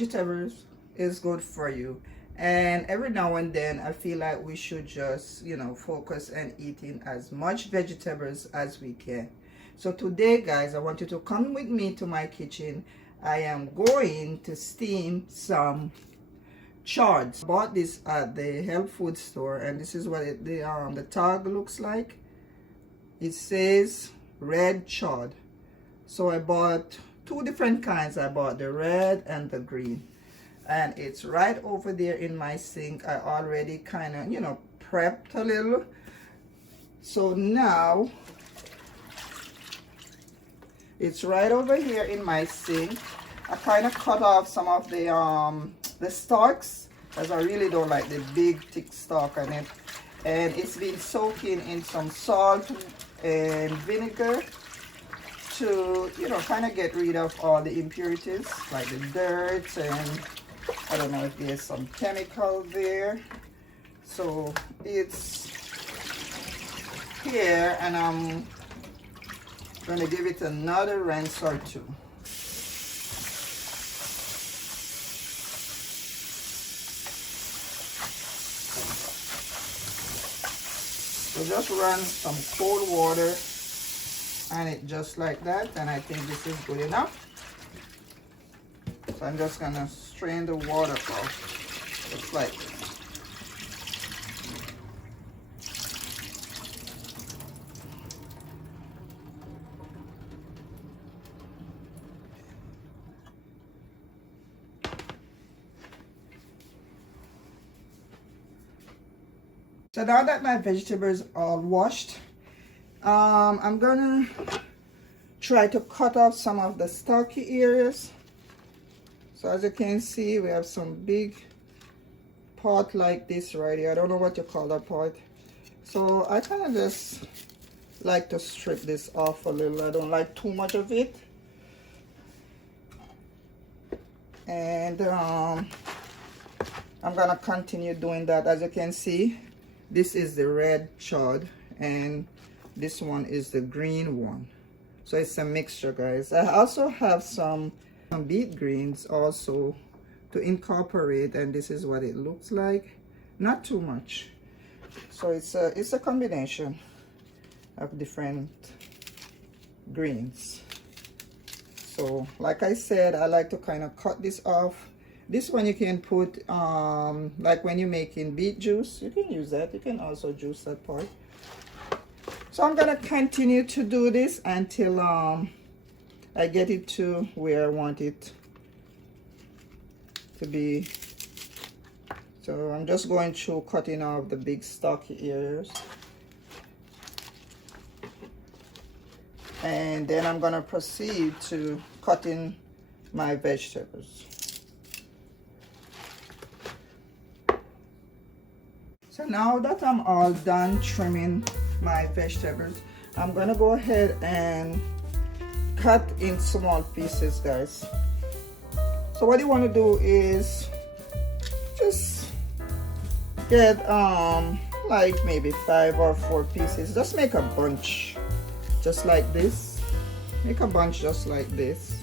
vegetables is good for you, and every now and then I feel like we should just, you know, focus on eating as much vegetables as we can. So today, guys, I want you to come with me to my kitchen. I am going to steam some Chards. Bought this at the health food store, and this is what the tag looks like. It says red chard. So I bought two different kinds. I bought the red and the green, and it's right over there in my sink. I already kind of, you know, prepped a little. So now it's right over here in my sink. I kind of cut off some of the stalks, because I really don't like the big thick stalk on it, and it's been soaking in some salt and vinegar to, you know, kind of get rid of all the impurities like the dirt, and I don't know if there's some chemical there. So it's here, and I'm gonna give it another rinse or two. So just run some cold water on it just like that, and I think this is good enough. So I'm just gonna strain the water off, just like this. So now that my vegetables are all washed, I'm gonna try to cut off some of the stalky areas. So as you can see, we have some big pot like this right here. I don't know what you call that part. So I kind of just like to strip this off a little. I don't like too much of it. And I'm gonna continue doing that. As you can see, this is the red chard, and this one is the green one. So it's a mixture, guys. I also have some beet greens also to incorporate, and this is what it looks like. Not too much. So it's a combination of different greens. So like I said, I like to kind of cut this off. This one you can put, like when you're making beet juice, you can use that. You can also juice that part. So I'm gonna continue to do this until I get it to where I want it to be. So I'm just going through cutting off the big stocky areas. And then I'm gonna proceed to cutting my vegetables. So now that I'm all done trimming my vegetables, I'm gonna go ahead and cut in small pieces, guys. So what you want to do is just get like maybe 5 or 4 pieces. Just make a bunch just like this. Make a bunch just like this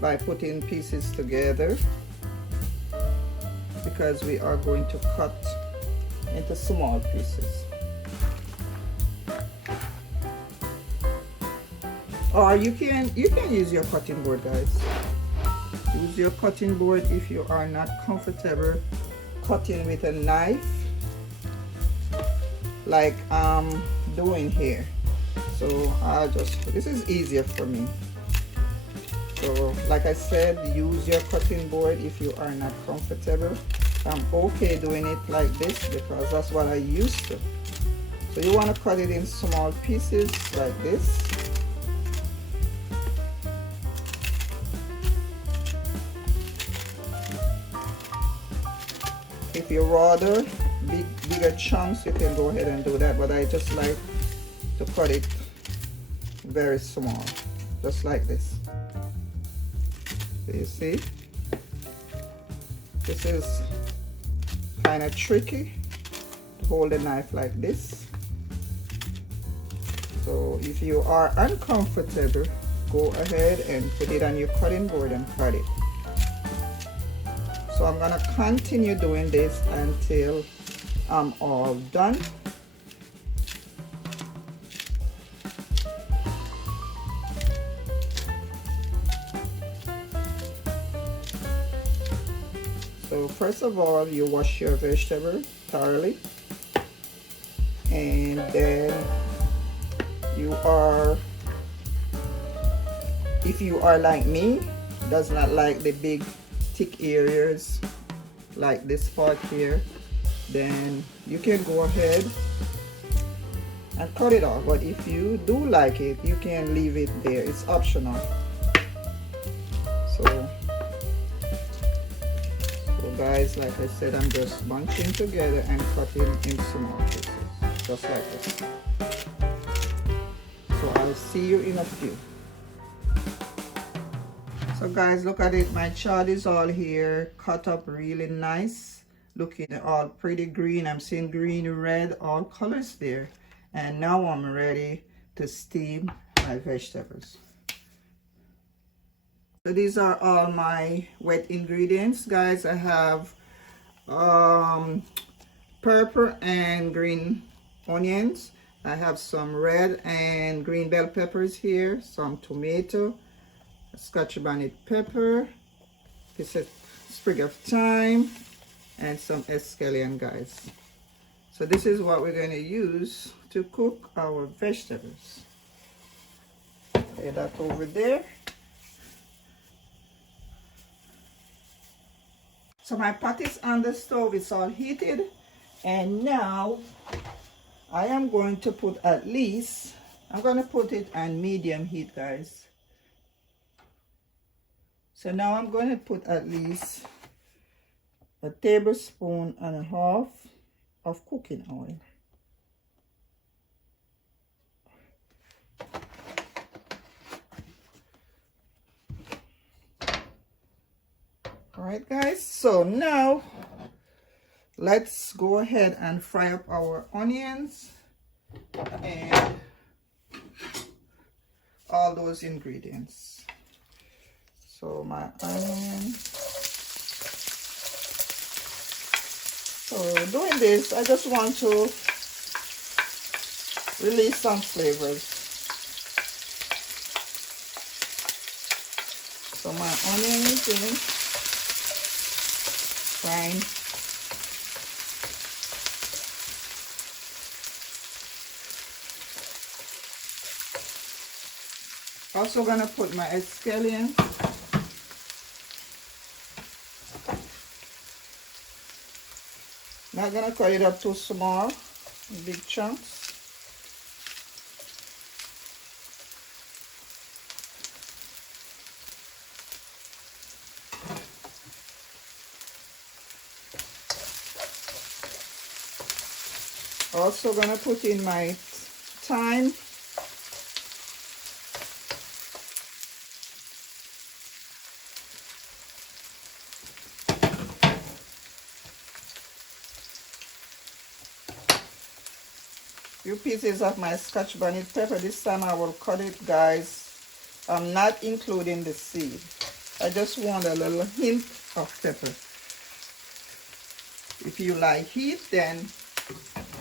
by putting pieces together, because we are going to cut into small pieces. Or you can use your cutting board, guys. Use your cutting board if you are not comfortable cutting with a knife like I'm doing here. So this is easier for me. So like I said, use your cutting board if you are not comfortable. I'm okay doing it like this because that's what I used to. So you want to cut it in small pieces like this. If you rather bigger chunks, you can go ahead and do that, but I just like to cut it very small, just like this. So you see, this is kind of tricky to hold the knife like this. So if you are uncomfortable, go ahead and put it on your cutting board and cut it. So I'm gonna continue doing this until I'm all done. So first of all, you wash your vegetable thoroughly, and then if you are like me, does not like the big thick areas like this part here, then you can go ahead and cut it off. But if you do like it, you can leave it there. It's optional. So guys, like I said, I'm just bunching together and cutting in small pieces, just like this. So I'll see you in a few. So guys, look at it. My chard is all here, cut up really nice, looking all pretty green. I'm seeing green, red, all colors there. And now I'm ready to steam my vegetables. So these are all my wet ingredients, guys. I have purple and green onions. I have some red and green bell peppers here, some tomato, scotch bonnet pepper, this is a sprig of thyme, and some escallion, guys. So this is what we're going to use to cook our vegetables. Lay that over there. So my pot is on the stove, it's all heated, and now I am going to put I'm going to put it on medium heat, guys. So now I'm going to put at least a tablespoon and a half of cooking oil. Alright guys, so now let's go ahead and fry up our onions and all those ingredients. So my onion. So doing this, I just want to release some flavors. So my onion is in. Fine. Also gonna put my escallion. Not gonna cut it up too small, big chunks. Also gonna put in my thyme. Few pieces of my scotch bonnet pepper. This time I will cut it, guys. I'm not including the seed. I just want a little hint of pepper. If you like heat, then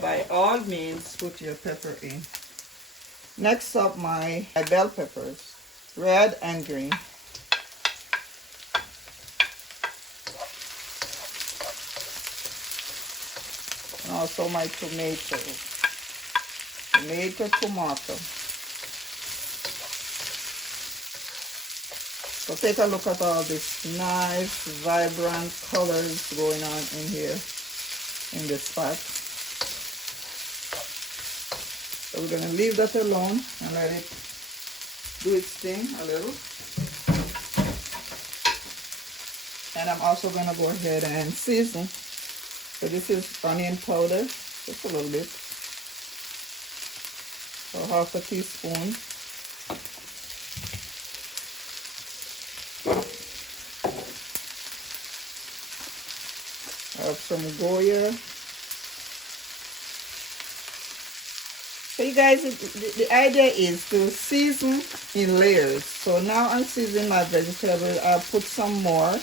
by all means put your pepper in. Next up, my bell peppers, red and green. And also my tomato. Tomato. So take a look at all this nice, vibrant colors going on in here, in this pot. So we're going to leave that alone and let it do its thing a little. And I'm also going to go ahead and season. So this is onion powder, just a little bit. So half a teaspoon. I have some Goya. So you guys, the idea is to season in layers. So now I'm seasoning my vegetable. I'll put some more.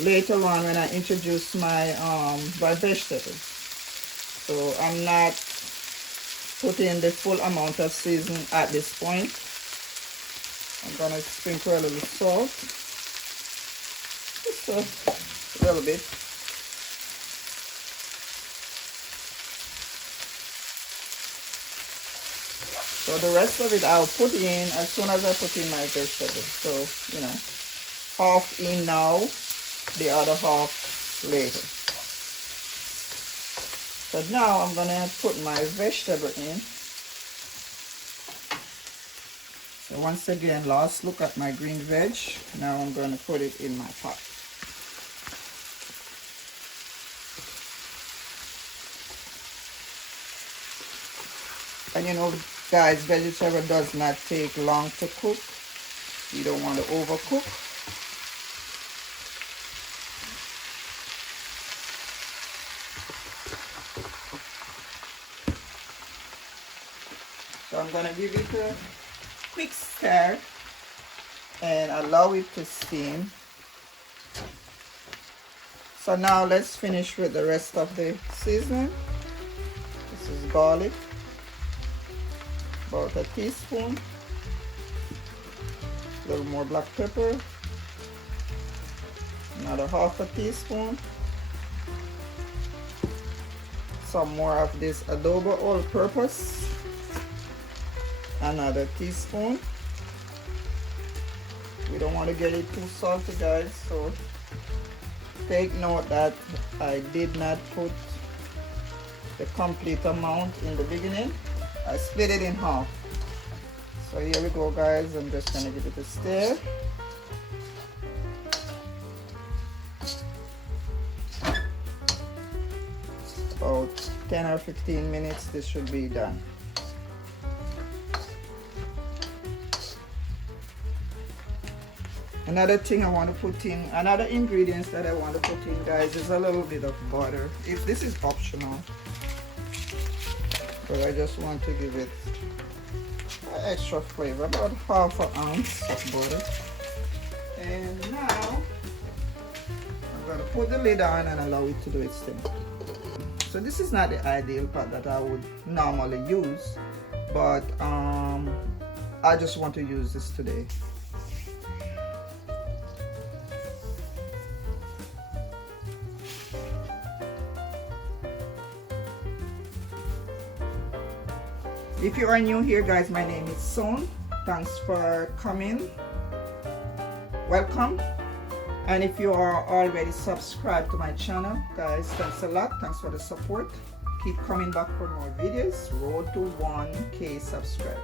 later on when I introduce my vegetables. So I'm not putting the full amount of seasoning at this point. I'm gonna sprinkle a little salt, just a little bit. So the rest of it I'll put in as soon as I put in my vegetables. So, you know, half in now, the other half later. So now I'm gonna put my vegetable in. So once again, last look at my green veg. Now I'm gonna put it in my pot. And you know, guys, vegetable does not take long to cook. You don't want to overcook. So I'm going to give it a quick stir and allow it to steam. So now let's finish with the rest of the seasoning. This is garlic, about a teaspoon, a little more black pepper, another half a teaspoon, some more of this adobo all-purpose, another teaspoon. We don't want to get it too salty, guys, so take note that I did not put the complete amount in the beginning. I split it in half. So here we go, guys. I'm just gonna give it a stir. About 10 or 15 minutes, this should be done. Another thing I want to put in, another ingredients that I want to put in, guys, is a little bit of butter. If this is optional, but I just want to give it an extra flavor, about half an ounce of butter. And now I'm going to put the lid on and allow it to do its thing. So this is not the ideal pot that I would normally use, but I just want to use this today. If you are new here, guys, my name is Son. Thanks for coming. Welcome. And if you are already subscribed to my channel, guys, thanks a lot. Thanks for the support. Keep coming back for more videos. Road to 1K subscribe.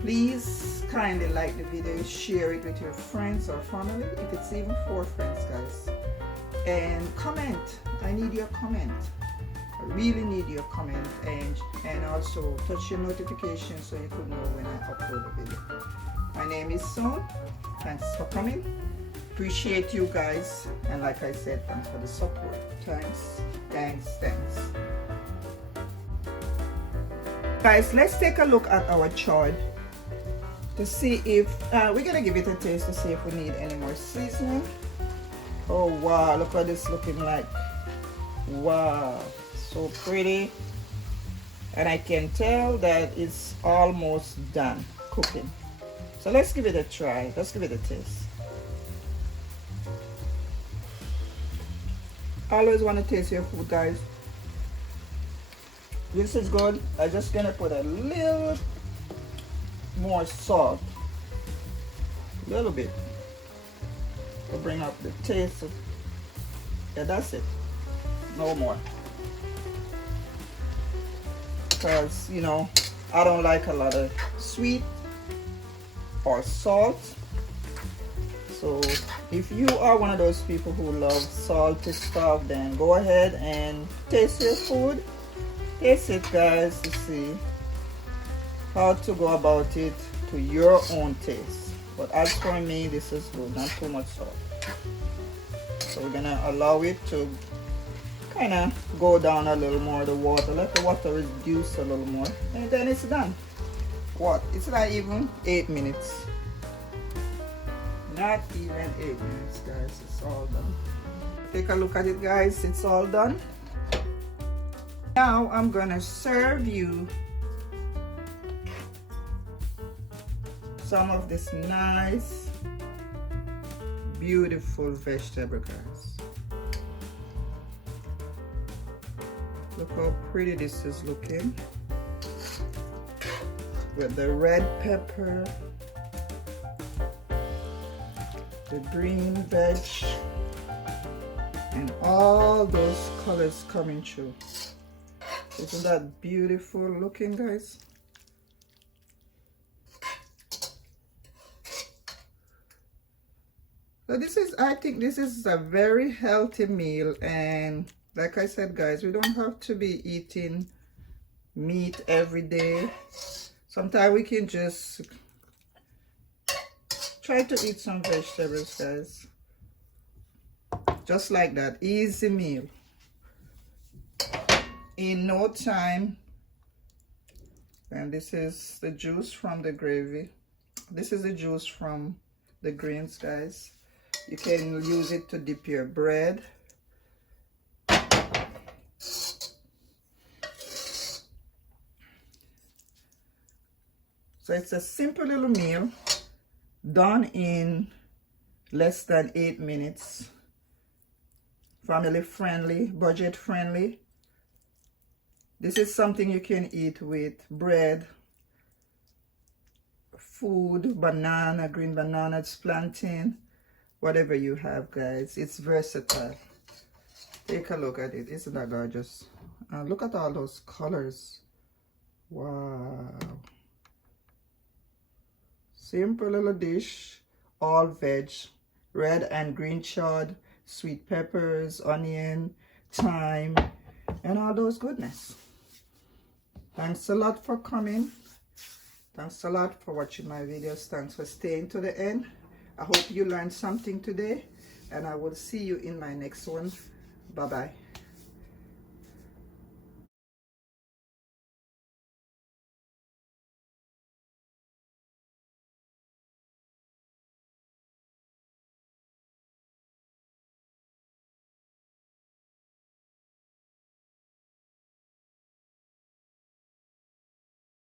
Please kindly like the video, share it with your friends or family, if it's even 4 friends, guys. And comment. I need your comment. I really need your comment, and also touch your notification so you could know when I upload a video. My name is Son. Thanks for coming. Appreciate you guys, and like I said, thanks for the support. Thanks. Guys, let's take a look at our chard to see if we're gonna give it a taste to see if we need any more seasoning. Oh wow, look what it's looking like. Wow, so pretty. And I can tell that it's almost done cooking. So let's give it a try. Let's give it a taste. I always want to taste your food, guys. This is good. I'm just gonna put a little more salt, a little bit, to bring up the taste. Yeah, that's it. No more. Because, you know, I don't like a lot of sweet or salt. So if you are one of those people who love salty stuff, then go ahead and taste your food. Taste it, guys, to see how to go about it to your own taste. But as for me, this is good, not too much salt. So we're gonna allow it to kind of go down a little more, the water. Let the water reduce a little more, and then it's done. What? It's not even 8 minutes. Not even 8 minutes, guys. It's all done. Take a look at it, guys. It's all done. Now I'm gonna serve you some of this nice, beautiful vegetable, guys. Look how pretty this is looking. With the red pepper, the green veg, and all those colors coming through. Isn't that beautiful looking, guys? So this is, I think this is a very healthy meal, and like I said, guys, we don't have to be eating meat every day. Sometimes we can just try to eat some vegetables, guys. Just like that, easy meal. In no time. And this is the juice from the gravy. This is the juice from the greens, guys. You can use it to dip your bread. So it's a simple little meal done in less than 8 minutes. Family friendly, budget friendly. This is something you can eat with bread, food, banana, green bananas, plantain, whatever you have, guys. It's versatile. Take a look at it. Isn't that gorgeous? Look at all those colors. Wow. Simple little dish, all veg, red and green chard, sweet peppers, onion, thyme, and all those goodness. Thanks a lot for coming. Thanks a lot for watching my videos. Thanks for staying to the end. I hope you learned something today, and I will see you in my next one. Bye-bye.